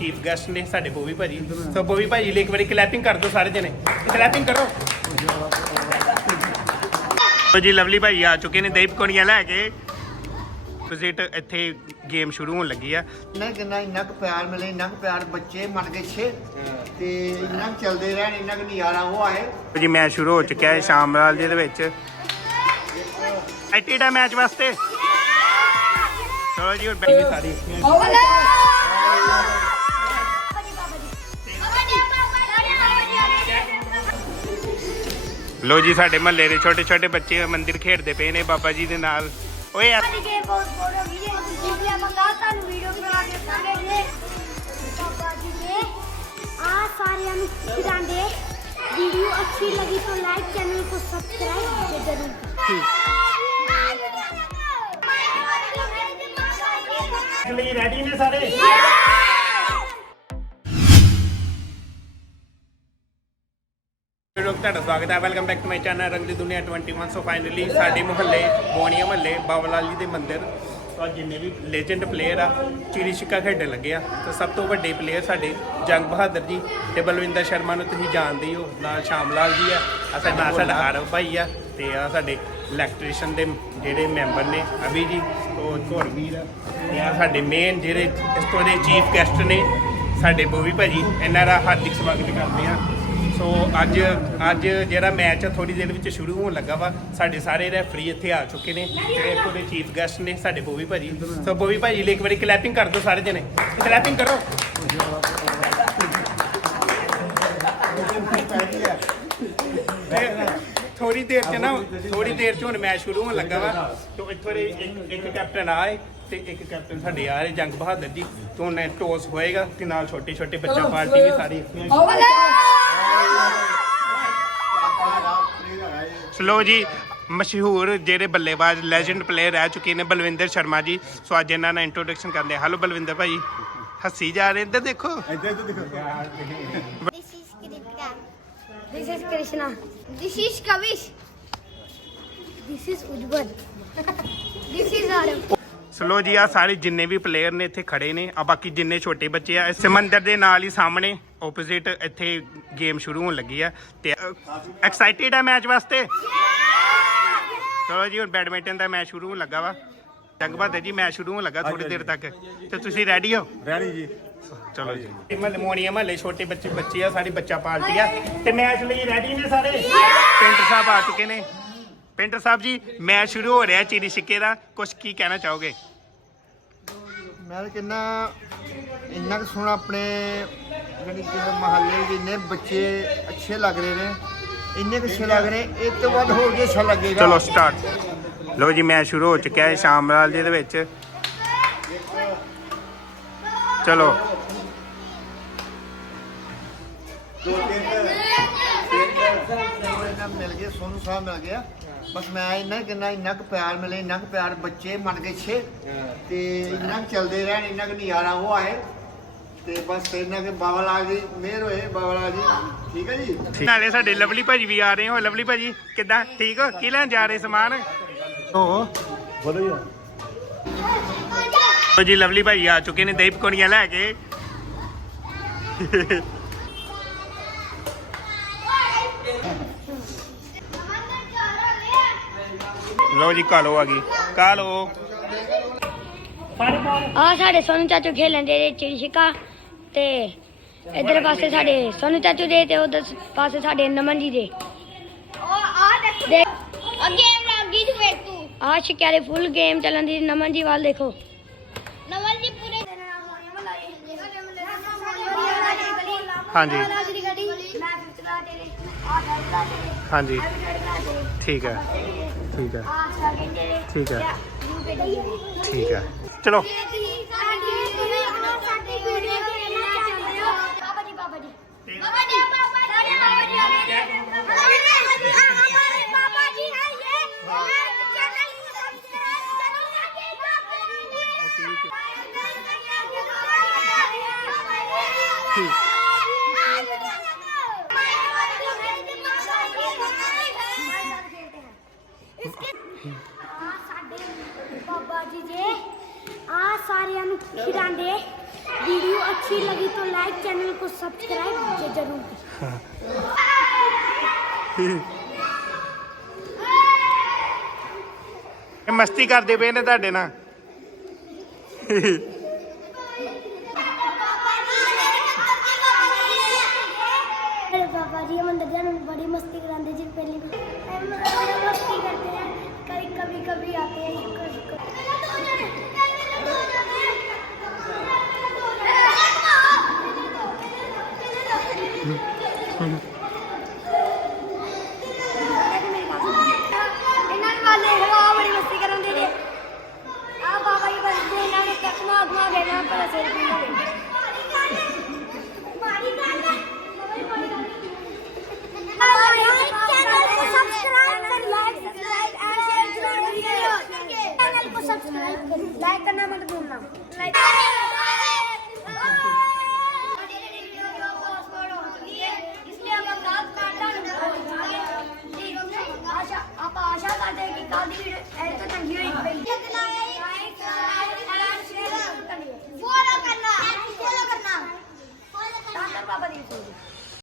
Chief guest ਨੇ ਸਾਡੇ ਬੋਵੀ ਭਾਜੀ। ਸੋ ਬੋਵੀ ਭਾਜੀ ਲਈ ਇੱਕ ਵਾਰੀ ਕਲੈਪਿੰਗ ਕਰ ਦਿਓ ਸਾਰੇ ਜਣੇ। ਕਲੈਪਿੰਗ ਕਰੋ। ਸੋ ਜੀ ਲਵਲੀ ਭਾਈ ਆ ਚੁੱਕੇ ਨੇ ਦੀਪ ਕੋਣੀਆਂ ਲੈ ਕੇ। ਵਿਜ਼ਿਟ ਇੱਥੇ ਗੇਮ ਸ਼ੁਰੂ ਹੋਣ ਲੱਗੀ ਆ। ਨਾ ਕਿੰਨਾ ਇੰਨਾ ਕੁ ਪਿਆਰ ਮਿਲੇ ਇੰਨਾ ਕੁ ਪਿਆਰ ਬੱਚੇ ਮਨ ਗਏ ਛੇ। ਤੇ ਇੰਨਾ ਕੁ ਚੱਲਦੇ ਰਹਿਣ ਇੰਨਾ ਕੁ ਨਜ਼ਾਰਾ ਉਹ ਆਏ। ਜੀ ਮੈਚ ਸ਼ੁਰੂ ਹੋ ਚੁੱਕਿਆ ਹੈ ਸ਼ਾਮ ਲਾਲ ਜੀ ਦੇ ਵਿੱਚ। ਐਟੀਡਾ ਮੈਚ ਵਾਸਤੇ। ਚਲੋ ਜੀ ਹੁਣ ਬੈਠੀ ਸਾਰੀ। ਲੋ ਜੀ ਸਾਡੇ ਮਹੱਲੇ ਦੇ ਛੋਟੇ ਛੋਟੇ ਬੱਚੇ ਮੰਦਿਰ ਖੇਡਦੇ ਪਏ ਨੇ ਬਾਬਾ ਜੀ ਦੇ ਨਾਲ। ਓਏ ਆ ਜੀ ਗੇਮ ਬਹੁਤ ਬੋਰ ਹੋ ਗਈ ਹੈ। ਜਿਵੇਂ ਮੰਗਾ ਤੁਹਾਨੂੰ ਵੀਡੀਓ ਬਣਾ ਕੇ ਸਾਂਗੇ ਨੇ ਬਾਬਾ ਜੀ ਦੇ ਆ ਸਾਰਿਆਂ ਨੂੰ ਖਿਡਾਂਦੇ ਵੀਡੀਓ ਅੱਛੀ ਲੱਗੀ ਤਾਂ ਲਾਈਕ ਚੈਨਲ ਨੂੰ ਸਬਸਕ੍ਰਾਈਬ ਜ਼ਰੂਰ ਲਈ ਰੈਡੀ ਨੇ ਸਾਰੇ ਤੁਹਾਡਾ ਸਵਾਗਤ ਹੈ। Welcome back to my channel Rangli Duniya 21 so finally ਸਾਡੇ ਮੁਹੱਲੇ, ਬੋਣੀਆ ਮੁਹੱਲੇ ਬਾਬਾ ਜੀ ਦੇ ਮੰਦਿਰ। ਤੋਂ ਜਿੰਨੇ ਵੀ ਲੈਜੈਂਡ ਪਲੇਅਰ ਆ, ਚਿੜੀ ਛਿੱਕਾ ਖੇਡਣ ਲੱਗੇ ਆ। ਤੇ ਸਭ ਤੋਂ ਵੱਡੇ ਪਲੇਅਰ ਸਾਡੇ ਜੰਗ ਬਹਾਦਰ ਜੀ ਤੇ ਬਲਵਿੰਦਰ ਸ਼ਰਮਾ ਨੂੰ ਤੁਸੀਂ ਜਾਣਦੇ ਹੋ ਨਾਲ ਸ਼ਾਮ ਲਾਲ ਜੀ ਆ ਆ ਸਾਡਾ ਨਾਲ ਸਾਡਾ ਆਰਵ ਭਾਈ ਆ ਤੇ ਆ ਸਾਡੇ ਇਲੈਕਟ੍ਰੀਸ਼ੀਅਨ ਦੇ ਜਿਹੜੇ ਮੈਂਬਰ ਨੇ, ਅਭੀ ਜੀ, ਉਹ ਘੋੜ ਆ। ਤੇ ਆ ਸਾਡੇ ਮੇਨ ਜਿਹੜੇ ਇਸ ਤੋਂ ਦੇ ਚੀਫ ਗੈਸਟ ਨੇ, ਸਾਡੇ ਬੋਵੀ ਭਾਜੀ, ਇਹਨਾਂ ਦਾ ਹਾਰਦਿਕ ਸਵਾਗਤ ਕਰਦੇ ਆ। ਸੋ ਅੱਜ ਅੱਜ ਜਿਹੜਾ ਮੈਚ ਥੋੜੀ ਦੇਰ ਵਿੱਚ ਸ਼ੁਰੂ ਹੋਣ ਲੱਗਾ ਵਾ। ਸਾਡੇ ਸਾਰੇ ਰੈਫਰੀ ਇੱਥੇ ਆ ਚੁੱਕੇ ਨੇ ਤੇ ਇੱਥੋਂ ਦੇ ਚੀਫ ਗੈਸਟ ਨੇ ਸਾਡੇ ਬੋਵੀ ਭਾਜੀ। ਸੋ ਬੋਵੀ ਭਾਜੀ ਲਈ ਇੱਕ ਵਾਰੀ ਕਲੈਪਿੰਗ ਕਰ ਦਿਓ ਸਾਰੇ ਜਣੇ। ਕਲੈਪਿੰਗ ਕਰੋ। ਥੋੜੀ ਦੇਰ ਚ ਨਾ ਥੋੜੀ ਦੇਰ ਚ ਹੁਣ ਮੈਚ ਸ਼ੁਰੂ ਹੋਣ ਲੱਗਾ ਵਾ। ਤੇ ਇੱਥੋਂ ਦੇ ਇੱਕ ਇੱਕ ਕੈਪਟਨ ਆਏ ਤੇ ਇੱਕ ਕੈਪਟਨ ਸਾਡੇ ਆ ਰਹੇ ਜੰਗ ਬਹਾਦਰ ਜੀ। ਤੋਂ ਉਹਨੇ ਟੋਸ ਹੋਏਗਾ ਤੇ ਨਾਲ ਛੋਟੇ ਛੋਟੇ ਬੱਚਾ ਪਾਰਟੀ ਵੀ ਸਾਰੀ। ਸਲੋ ਜੀ ਮਸ਼ਹੂਰ ਜਿਹੜੇ ਬੱਲੇਬਾਜ਼ ਲੈਜੈਂਡ ਪਲੇਅਰ ਰਹਿ ਚੁੱਕੇ ਨੇ ਬਲਵਿੰਦਰ ਸ਼ਰਮਾ ਜੀ। ਸੋ ਅੱਜ ਇਹਨਾਂ ਨਾਲ ਇੰਟਰੋਡਕਸ਼ਨ ਕਰਦੇ ਹਾਂ। ਹੈਲੋ ਬਲਵਿੰਦਰ ਭਾਈ ਹੱਸੀ ਜਾ ਰਹੇ ਇੱਧਰ ਦੇਖੋ. ਸਲੋ ਜੀ ਆ ਸਾਰੇ ਜਿੰਨੇ ਵੀ ਪਲੇਅਰ ਨੇ ਇੱਥੇ ਖੜੇ ਨੇ ਆ ਬਾਕੀ ਜਿੰਨੇ ਛੋਟੇ ਬੱਚੇ ਆ ਇਸ ਮੰਦਿਰ ਦੇ ਨਾਲ ਹੀ ਸਾਹਮਣੇ। ਆਪੋਜ਼ਿਟ ਇੱਥੇ ਗੇਮ ਸ਼ੁਰੂ ਹੋਣ ਲੱਗੀ ਆ ਤੇ ਐਕਸਾਈਟਿਡ ਆ ਮੈਚ ਵਾਸਤੇ? ਚਲੋ ਜੀ ਹੁਣ ਬੈਡਮਿੰਟਨ ਦਾ ਮੈਚ ਸ਼ੁਰੂ ਹੋਣ ਲੱਗਾ ਵਾ। ਜੰਗ ਬਹਾਦਰ ਜੀ ਮੈਚ ਸ਼ੁਰੂ ਹੋਣ ਲੱਗਾ ਥੋੜੀ ਦੇਰ ਤੱਕ। ਤੇ ਤੁਸੀਂ ਰੈਡੀ ਹੋ? ਰੈਡੀ ਜੀ। ਚਲੋ ਜੀ। ਮਹੱਲੇ ਮੋਣੀਆਂ ਮਹੱਲੇ ਛੋਟੇ ਬੱਚੇ ਬੱਚੇ ਆ ਸਾਡੀ ਬੱਚਾ ਪਾਰਟੀ ਆ। ਤੇ ਮੈਚ ਲਈ ਰੈਡੀ ਨੇ ਸਾਰੇ? ਪਿੰਟਰ ਸਾਹਿਬ ਆ ਚੁੱਕੇ ਨੇ। ਪਿੰਟਰ ਸਾਹਿਬ ਜੀ ਮੈਚ ਸ਼ੁਰੂ ਹੋ ਰਿਹਾ ਚੀਰੀ ਸਿੱਕੇ ਦਾ। ਕੁਝ ਕੀ ਕਹਿਣਾ ਚਾਹੋਗੇ? ਮੈਂ ਤਾਂ ਕਹਿੰਦਾ ਇੰਨਾ ਕੁ ਸੋਹਣਾ ਆਪਣੇ ਜਿਹੜੀ ਕਿ ਮਹੱਲੇ ਵਿੱਚ ਇੰਨੇ ਬੱਚੇ ਅੱਛੇ ਲੱਗ ਰਹੇ ਨੇ ਇੰਨੇ ਕੁ ਅੱਛੇ ਲੱਗ ਰਹੇ ਇਹ ਤੋਂ ਬਾਅਦ ਹੋਰ ਵੀ ਅੱਛਾ ਲੱਗੇਗਾ? ਚਲੋ ਸਟਾਰਟ ਲੋ ਜੀ ਮੈਚ ਸ਼ੁਰੂ ਹੋ ਚੁੱਕਿਆ ਹੈ ਸ਼ਾਮ ਲਾਲ ਜੀ ਦੇ ਵਿੱਚ। ਚਲੋ। ਇਹਨਾਂ ਮਿਲ ਗਏ ਸੋਨੂ ਸਾਹਿਬ ਮਿਲ ਗਿਆ ਬਸ ਮੈਂ ਇੰਨਾ ਕਿੰਨਾ ਇੰਨਾ ਕੁ ਪਿਆਰ ਮਿਲੇ ਇੰਨਾ ਕੁ ਪਿਆਰ ਬੱਚੇ ਮਨ ਗਏ ਛੇ। ਤੇ ਇੰਨਾ ਕੁ ਚੱਲਦੇ ਰਹਿਣ ਇੰਨਾ ਕੁ ਨਜ਼ਾਰਾ ਉਹ ਆਏ। ਤੇ ਬਸ ਫਿਰ ਨਾ ਕਿ ਬਾਬਾ ਲਾਲ ਜੀ ਮਿਹਰ ਹੋਏ ਬਾਬਾ ਲਾਲ ਜੀ। ਠੀਕ ਹੈ ਜੀ? ਨਾਲੇ ਸਾਡੇ ਲਵਲੀ ਭਾਜੀ ਵੀ ਆ ਰਹੇ ਹੋ। ਲਵਲੀ ਭਾਜੀ ਕਿੱਦਾਂ? ਠੀਕ ਹੋ? ਕੀ ਲੈਣ ਜਾ ਰਹੇ ਸਮਾਨ? ਹੋ। ਲੋ ਜੀ ਲਵਲੀ ਭਾਜੀ ਆ ਚੁੱਕੇ ਨੇ ਦਹੀਂ ਪਕੌੜੀਆਂ ਲੈ ਕੇ। ਲੋ ਜੀ ਕਾਲੋ ਆ ਗਈ। ਕਾਲੋ ਆ ਸਾਡੇ ਸੋਨੂ ਚਾਚੂ ਖੇਲਣ ਦੇ ਚਿੜੀ ਛਿੱਕਾ ਤੇ ਇਧਰ ਪਾਸੇ ਸਾਡੇ ਸੋਨੂ ਚਾਚੂ ਦੇ ਤੇ ਉਧਰ ਪਾਸੇ ਸਾਡੇ ਨਮਨ ਜੀ ਦੇ। ਉਹ ਆ ਦੇਖੋ। ਅੱਗੇ ਲੱਗ ਫੇਰ ਤੂੰ। ਆ ਫੁੱਲ ਗੇਮ ਚੱਲਣ ਦੀ ਨਮਨ ਜੀ ਵੱਲ ਦੇਖੋ। ਨਵਲ ਜੀ ਪੂਰੇ ਹਾਂਜੀ। ਹਾਂਜੀ। ਠੀਕ ਹੈ। ਠੀਕ ਹੈ। ਠੀਕ ਹੈ। ਠੀਕ ਹੈ। ਚਲੋ। ਬਾਬਾ ਬਾਬਾ ਜੀ। ਦੇ ਆ ਸਾਰਿਆਂ ਨੂੰ ਖਿਰਾਂਦੇ ਵੀਡੀਓ ਅੱਛੀ ਲੱਗੀ ਤਾਂ ਲਾਈਕ ਚੈਨਲ ਨੂੰ ਸਬਸਕ੍ਰਾਈਬ ਜਰੂਰ। ਇਹ ਮਸਤੀ ਕਰਦੇ ਪਏ ਨੇ ਤੁਹਾਡੇ ਨਾਲ। और ये मंदिर जान बड़ी मस्ती कराते जी पहली बड़ी मस्ती करते हैं कभी कभी कभी आते हैं शुक्र शुक्र Gracias. लाईक करना मत भूलना लाईक